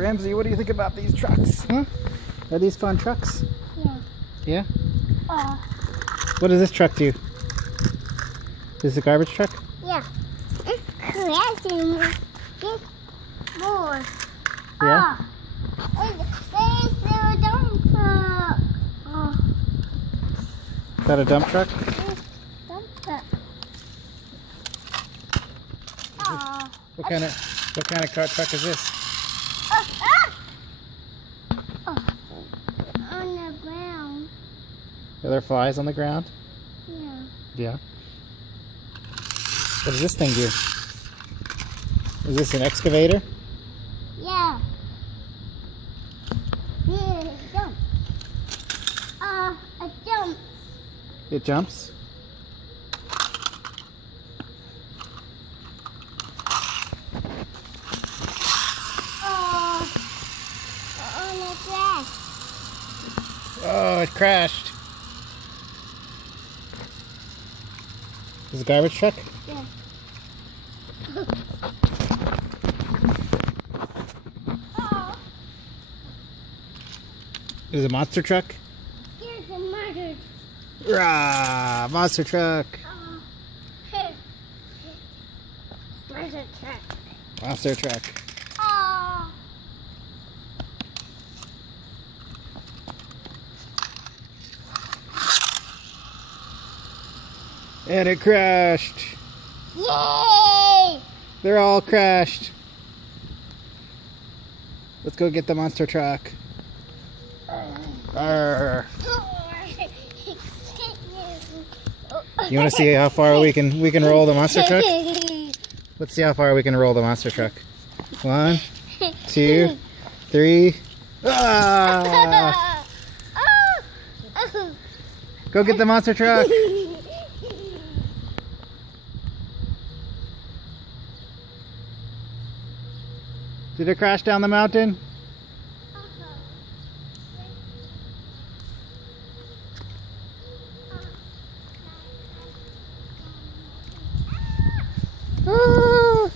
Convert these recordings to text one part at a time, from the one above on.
Ramzi, what do you think about these trucks? Huh? Are these fun trucks? Yeah. Yeah? What does this truck do? Is it a garbage truck? Yeah. It's crashing this more. Yeah? There's a dump truck. Is that a dump truck? Dump truck. What kind of car truck is this? On the ground. Are there flies on the ground? Yeah. Yeah. What does this thing do? Is this an excavator? Yeah. Yeah, jump. A jump. It jumps? On the grass. Oh, it crashed. Is it a garbage truck? Yeah. Is it a monster truck? Here's a murdered. Rah! Monster truck! Murdered truck. Monster truck. And it crashed! Yay! They're all crashed. Let's go get the monster truck. Arr. You want to see how far we can roll the monster truck? Let's see how far we can roll the monster truck. 1, 2, 3. Ah! Go get the monster truck. Did it crash down the mountain? Oh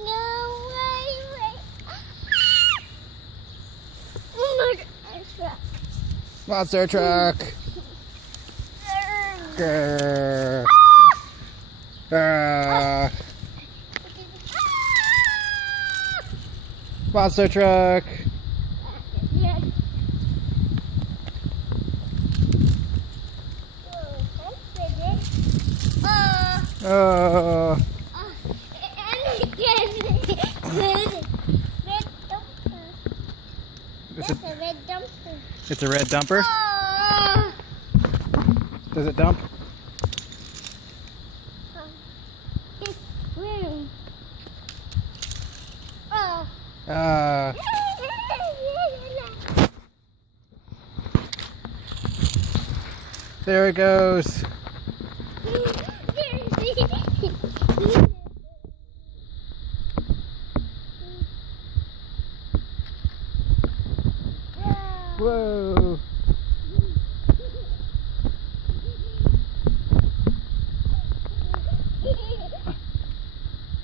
no, wait. Monster truck. Grrr. Grrr. Monster truck. Oh. It's a red dumper. Does it dump? There it goes. Whoa.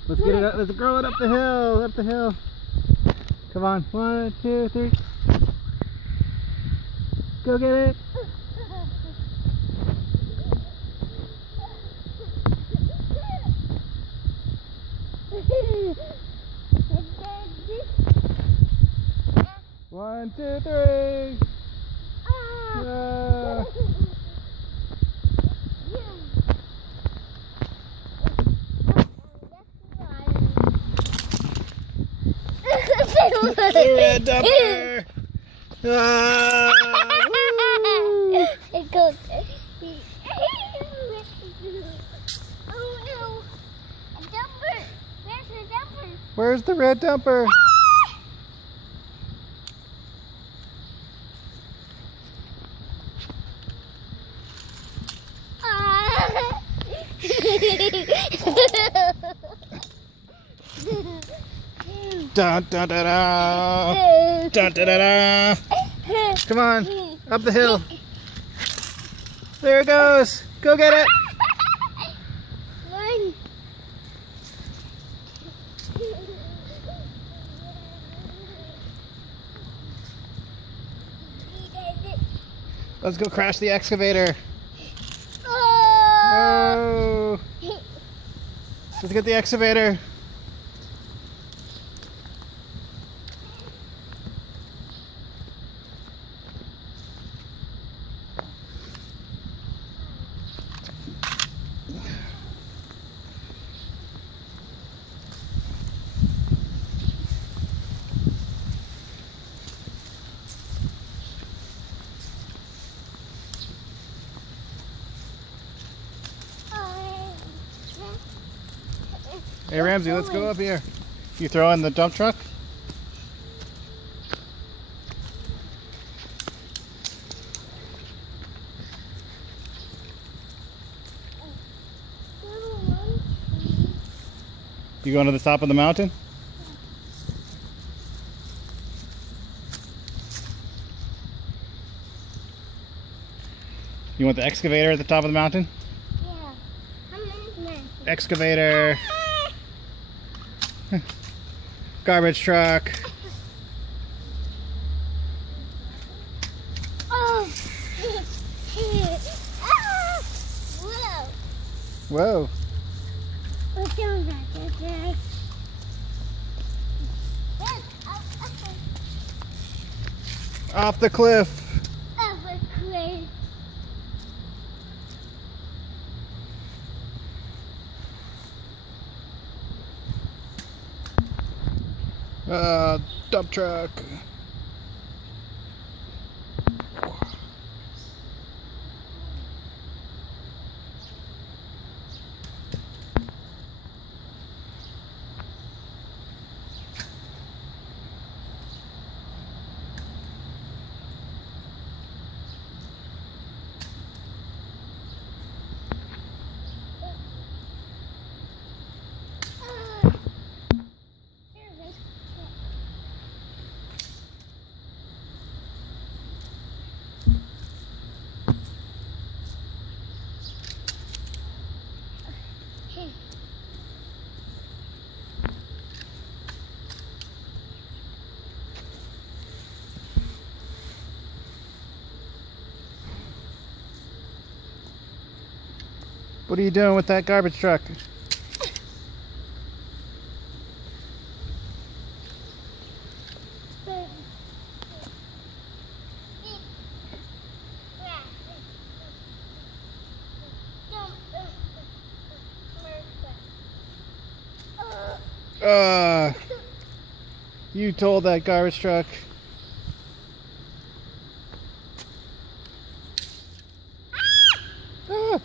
Let's get it up. Let's grow it up the hill. Up the hill. Come on. 1, 2, 3. Go get it. One, two, three. The red dumper. It goes. Oh no! A dumper. Where's the dumper? Where's the red dumper? Dun, dun, dun, dun. Dun, dun, dun, dun. Come on, up the hill. There it goes. Go get it. One. Let's go crash the excavator. Oh. Oh. Let's get the excavator. Hey Ramsey, let's go up here. You throw in the dump truck? You going to the top of the mountain? You want the excavator at the top of the mountain? Yeah. I'm in the Excavator. Garbage truck. Oh. Whoa. Whoa. What's on that? Off the cliff. Dump truck. What are you doing with that garbage truck? You told that garbage truck. Ah.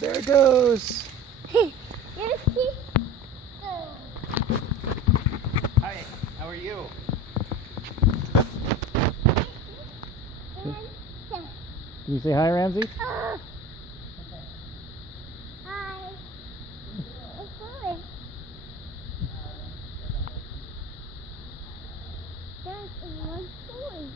There it goes. Hi, how are you? Can you say hi, Ramsey? Hi. It's good. There's one story.